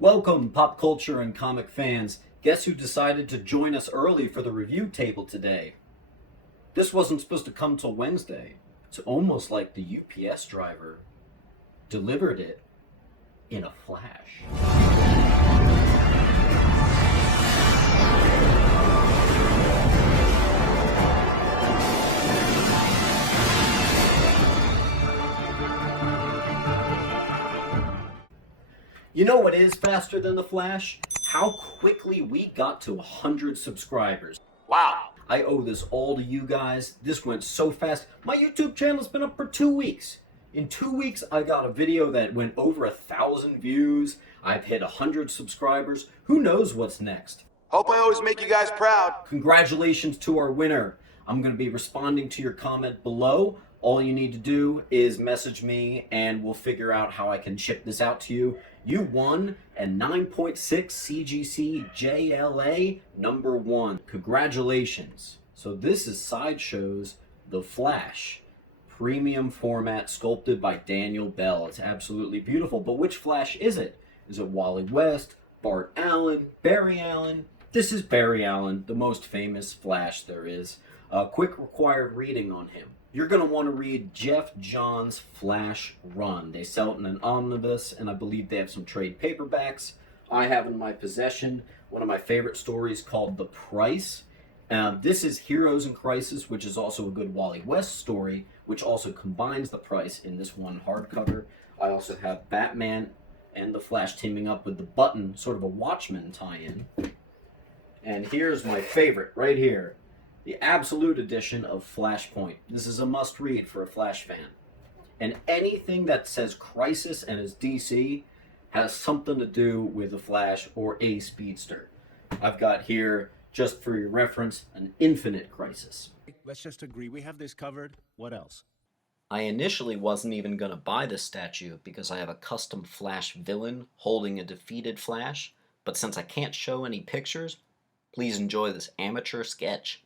Welcome, pop culture and comic fans. Guess who decided to join us early for the review table today? This wasn't supposed to come till Wednesday. It's almost like the UPS driver delivered it in a flash. You know what is faster than the Flash? How quickly we got to 100 subscribers. Wow! I owe this all to you guys. This went so fast. My YouTube channel's been up for 2 weeks. In 2 weeks, I got a video that went over 1,000 views. I've hit 100 subscribers. Who knows what's next? Hope I always make you guys proud. Congratulations to our winner. I'm going to be responding to your comment below. All you need to do is message me and we'll figure out how I can ship this out to you. You won a 9.6 CGC JLA #1. Congratulations. So this is Sideshow's The Flash. Premium format sculpted by Daniel Bell. It's absolutely beautiful, but which Flash is it? Is it Wally West, Bart Allen, Barry Allen? This is Barry Allen, the most famous Flash there is. A quick required reading on him. You're going to want to read Jeff Johns' Flash Run. They sell it in an omnibus, and I believe they have some trade paperbacks. I have in my possession one of my favorite stories called The Price. This is Heroes in Crisis, which is also a good Wally West story, which also combines The Price in this one hardcover. I also have Batman and the Flash teaming up with the Button, sort of a Watchmen tie-in. And here's my favorite right here. The Absolute Edition of Flashpoint. This is a must-read for a Flash fan. And anything that says Crisis and is DC has something to do with the Flash or a speedster. I've got here, just for your reference, an Infinite Crisis. Let's just agree we have this covered. What else? I initially wasn't even going to buy this statue because I have a custom Flash villain holding a defeated Flash, but since I can't show any pictures, please enjoy this amateur sketch.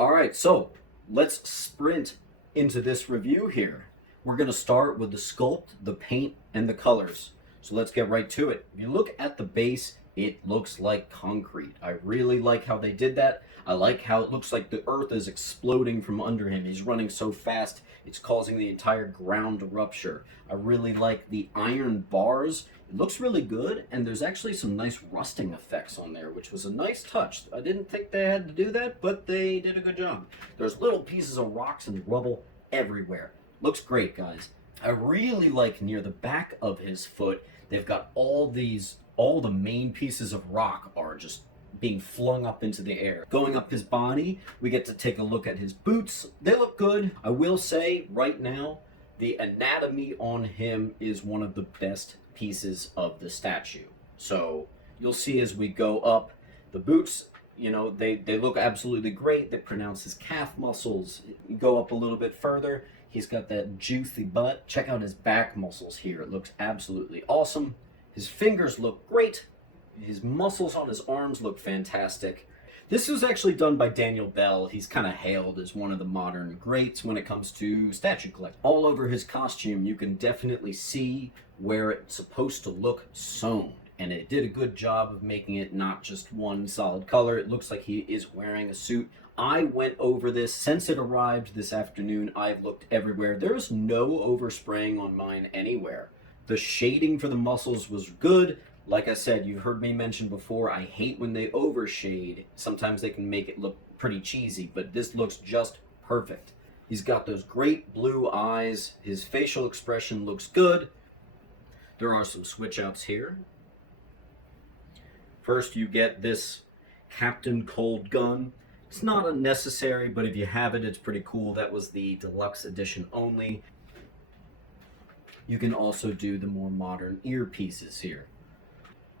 Alright, so let's sprint into this review here. We're going to start with the sculpt, the paint, and the colors. So let's get right to it. If you look at the base, it looks like concrete. I really like how they did that. I like how it looks like the earth is exploding from under him. He's running so fast, it's causing the entire ground to rupture. I really like the iron bars. It looks really good, and there's actually some nice rusting effects on there, which was a nice touch. I didn't think they had to do that, but they did a good job. There's little pieces of rocks and rubble everywhere. Looks great, guys. I really like near the back of his foot, they've got all the main pieces of rock are just being flung up into the air. Going up his body, we get to take a look at his boots. They look good. I will say right now, the anatomy on him is one of the best pieces of the statue. So you'll see as we go up, the boots, you know, they look absolutely great. They pronounce his calf muscles. You go up a little bit further, he's got that juicy butt. Check out his back muscles here. It looks absolutely awesome. His fingers look great. His muscles on his arms look fantastic. This was actually done by Daniel Bell. He's kind of hailed as one of the modern greats when it comes to statue collecting. All over his costume, you can definitely see where it's supposed to look sewn. And it did a good job of making it not just one solid color. It looks like he is wearing a suit. I went over this. Since it arrived this afternoon, I've looked everywhere. There's no overspraying on mine anywhere. The shading for the muscles was good. Like I said, you've heard me mention before, I hate when they overshade. Sometimes they can make it look pretty cheesy, but this looks just perfect. He's got those great blue eyes. His facial expression looks good. There are some switch outs here. First, you get this Captain Cold gun. It's not unnecessary, but if you have it, it's pretty cool. That was the deluxe edition only. You can also do the more modern earpieces here.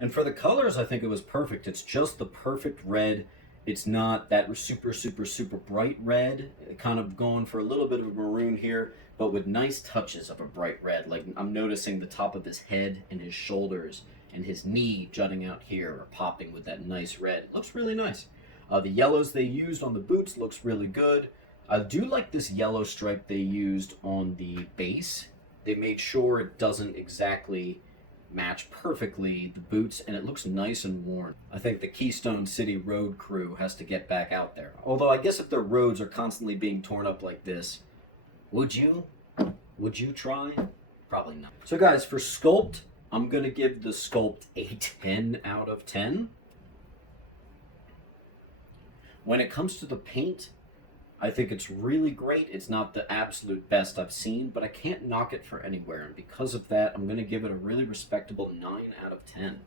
And for the colors, I think it was perfect. It's just the perfect red. It's not that super bright red. Kind of going for a little bit of a maroon here, but with nice touches of a bright red. Like I'm noticing the top of his head and his shoulders and his knee jutting out here are popping with that nice red. It looks really nice. The yellows they used on the boots looks really good. I do like this yellow stripe they used on the base. They made sure it doesn't exactly match perfectly the boots, and it looks nice and worn. I think the Keystone City road crew has to get back out there. Although I guess if their roads are constantly being torn up like this, would you? Would you try? Probably not. So guys, for sculpt, I'm going to give the sculpt a 10 out of 10. When it comes to the paint, I think it's really great. It's not the absolute best I've seen, but I can't knock it for anywhere. And because of that, I'm going to give it a really respectable 9 out of 10.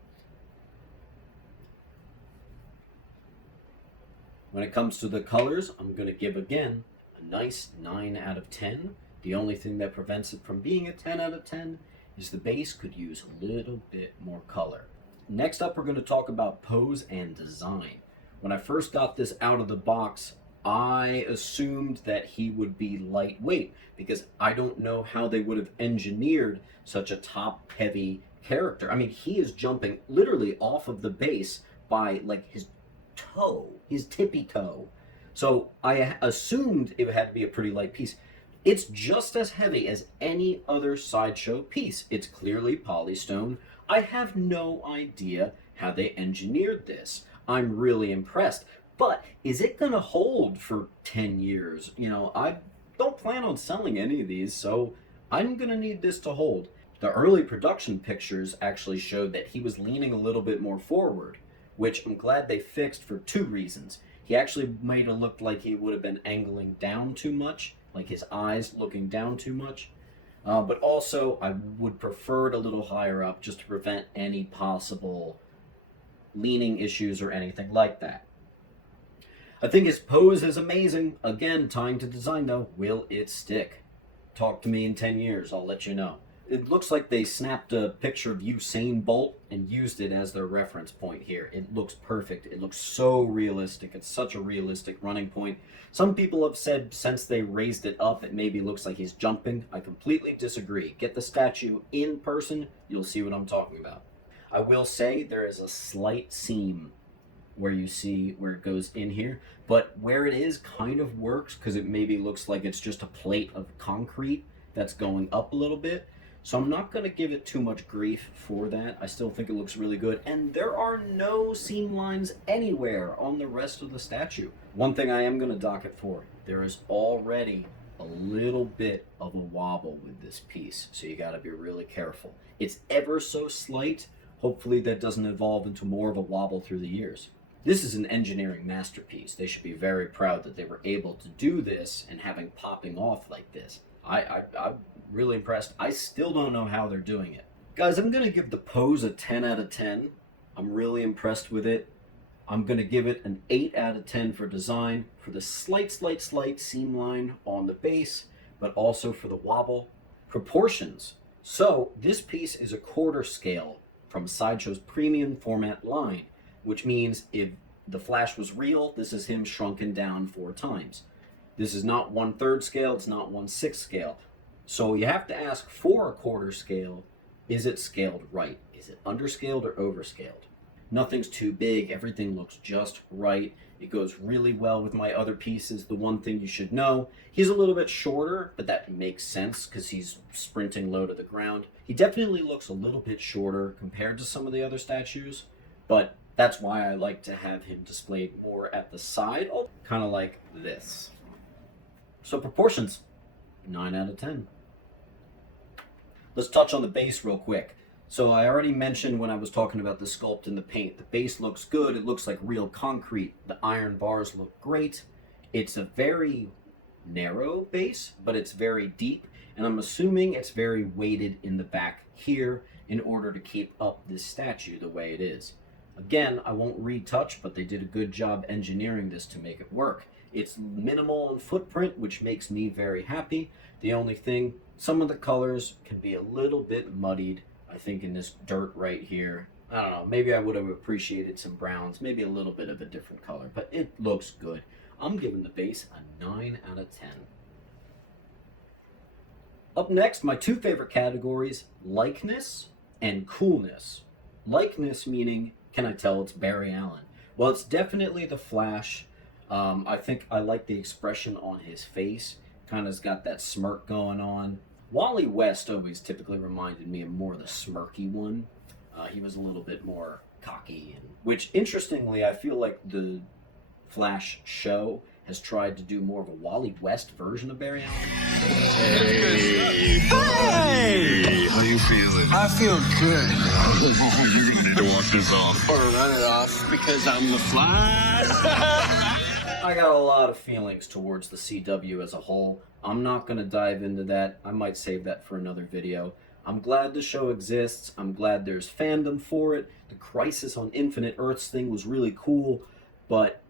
When it comes to the colors, I'm going to give, again, a nice 9 out of 10. The only thing that prevents it from being a 10 out of 10 is the base could use a little bit more color. Next up, we're going to talk about pose and design. When I first got this out of the box, I assumed that he would be lightweight because I don't know how they would have engineered such a top-heavy character. I mean, he is jumping literally off of the base by like his toe, his tippy toe. So I assumed it had to be a pretty light piece. It's just as heavy as any other Sideshow piece. It's clearly polystone. I have no idea how they engineered this. I'm really impressed. But is it going to hold for 10 years? You know, I don't plan on selling any of these, so I'm going to need this to hold. The early production pictures actually showed that he was leaning a little bit more forward, which I'm glad they fixed for 2 reasons. He actually made it look like he would have been angling down too much, like his eyes looking down too much. But also, I would prefer it a little higher up just to prevent any possible leaning issues or anything like that. I think his pose is amazing. Again, tying to design though, will it stick? Talk to me in 10 years, I'll let you know. It looks like they snapped a picture of Usain Bolt and used it as their reference point here. It looks perfect. It looks so realistic. It's such a realistic running point. Some people have said since they raised it up, it maybe looks like he's jumping. I completely disagree. Get the statue in person, you'll see what I'm talking about. I will say there is a slight seam where you see where it goes in here, but where it is kind of works because it maybe looks like it's just a plate of concrete that's going up a little bit. So I'm not going to give it too much grief for that. I still think it looks really good, and there are no seam lines anywhere on the rest of the statue. One thing I am going to dock it for, there is already a little bit of a wobble with this piece, so you got to be really careful. It's ever so slight. Hopefully that doesn't evolve into more of a wobble through the years. This is an engineering masterpiece. They should be very proud that they were able to do this and having popping off like this. I'm really impressed. I still don't know how they're doing it. Guys, I'm going to give the pose a 10 out of 10. I'm really impressed with it. I'm going to give it an 8 out of 10 for design, for the slight seam line on the base, but also for the wobble. Proportions. So this piece is a quarter scale from Sideshow's premium format line, which means if the Flash was real, this is him shrunken down 4 times. This is not 1/3 scale, it's not 1/6 scale. So you have to ask for a quarter scale, is it scaled right? Is it underscaled or overscaled? Nothing's too big, everything looks just right. It goes really well with my other pieces. The one thing you should know, he's a little bit shorter, but that makes sense because he's sprinting low to the ground. He definitely looks a little bit shorter compared to some of the other statues, but that's why I like to have him displayed more at the side, kind of like this. So proportions, 9 out of 10. Let's touch on the base real quick. So I already mentioned when I was talking about the sculpt and the paint, the base looks good. It looks like real concrete. The iron bars look great. It's a very narrow base, but it's very deep. And I'm assuming it's very weighted in the back here in order to keep up this statue the way it is. Again, I won't retouch, but they did a good job engineering this to make it work. It's minimal in footprint, which makes me very happy. The only thing, some of the colors can be a little bit muddied. I think in this dirt right here, I don't know, maybe I would have appreciated some browns, maybe a little bit of a different color, but it looks good. I'm giving the base a 9 out of 10. Up next, my 2 favorite categories, likeness and coolness. Likeness meaning, can I tell it's Barry Allen? Well, it's definitely the Flash. I think I like the expression on his face. Kind of's got that smirk going on. Wally West always typically reminded me of more of the smirky one. He was a little bit more cocky, which interestingly, I feel like the Flash show has tried to do more of a Wally West version of Barry Allen. Hey! Hey! How you feeling? I feel good. You're gonna need to wash this off. Or run it off because I'm the Flash. I got a lot of feelings towards the CW as a whole. I'm not going to dive into that. I might save that for another video. I'm glad the show exists. I'm glad there's fandom for it. The Crisis on Infinite Earths thing was really cool, but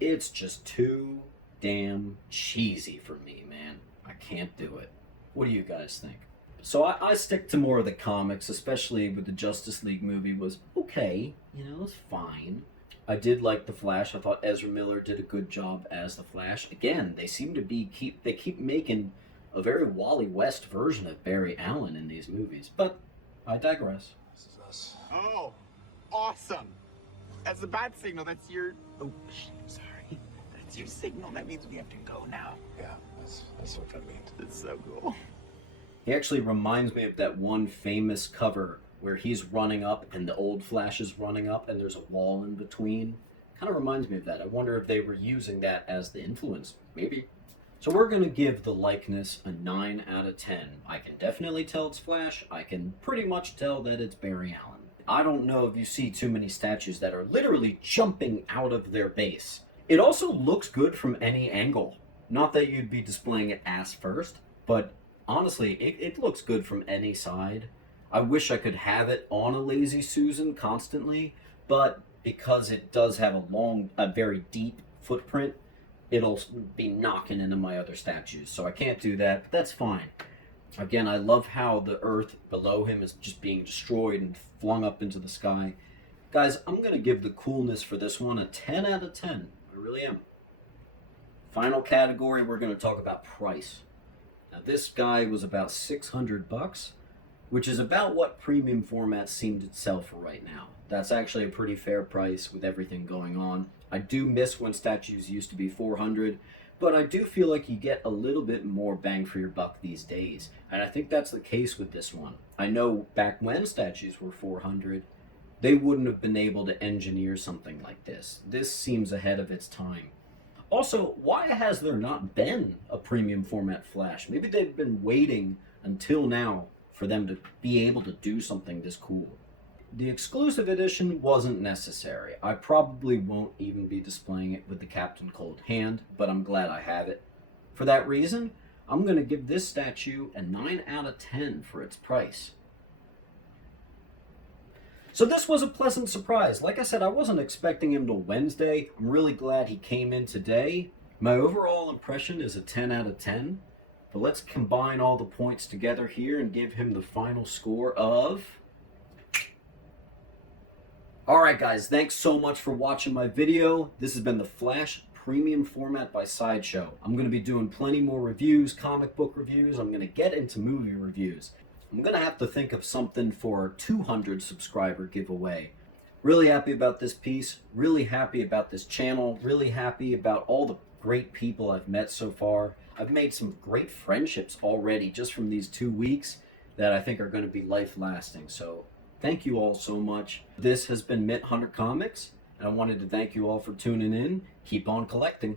it's just too damn cheesy for me, man. I can't do it. What do you guys think? So I stick to more of the comics, especially with the Justice League movie was okay. You know, it was fine. I did like the Flash. I thought Ezra Miller did a good job as the Flash. Again, they seem to keep making a very Wally West version of Barry Allen in these movies. But I digress. This is us. Oh, awesome. That's the bat signal. That's your... Oh, sorry. That's your signal. That means we have to go now. Yeah, that's what that means. That's so cool. He actually reminds me of that one famous cover where he's running up and the old Flash is running up and there's a wall in between. Kind of reminds me of that. I wonder if they were using that as the influence. Maybe. So we're going to give the likeness a 9 out of 10. I can definitely tell it's Flash. I can pretty much tell that it's Barry Allen. I don't know if you see too many statues that are literally jumping out of their base. It also looks good from any angle. Not that you'd be displaying it ass first, but honestly, it looks good from any side. I wish I could have it on a Lazy Susan constantly, but because it does have a very deep footprint, it'll be knocking into my other statues. So I can't do that, but that's fine. Again, I love how the earth below him is just being destroyed and flung up into the sky. Guys, I'm going to give the coolness for this one a 10 out of 10. I really am. Final category, we're going to talk about price. Now, this guy was about $600, which is about what premium formats seem to sell for right now. That's actually a pretty fair price with everything going on. I do miss when statues used to be $400, but I do feel like you get a little bit more bang for your buck these days, and I think that's the case with this one. I know back when statues were $400, they wouldn't have been able to engineer something like this. This seems ahead of its time. Also, why has there not been a premium format Flash? Maybe they've been waiting until now for them to be able to do something this cool. The exclusive edition wasn't necessary. I probably won't even be displaying it with the Captain Cold hand, but I'm glad I have it. For that reason, I'm going to give this statue a 9 out of 10 for its price. So this was a pleasant surprise. Like I said, I wasn't expecting him till Wednesday. I'm really glad he came in today. My overall impression is a 10 out of 10. But let's combine all the points together here and give him the final score of... Alright guys, thanks so much for watching my video. This has been the Flash Premium Format by Sideshow. I'm going to be doing plenty more reviews, comic book reviews. I'm going to get into movie reviews. I'm going to have to think of something for a 200 subscriber giveaway. Really happy about this piece. Really happy about this channel. Really happy about all the great people I've met so far. I've made some great friendships already just from these 2 weeks that I think are going to be life-lasting. So thank you all so much. This has been MintHunter Comics, and I wanted to thank you all for tuning in. Keep on collecting.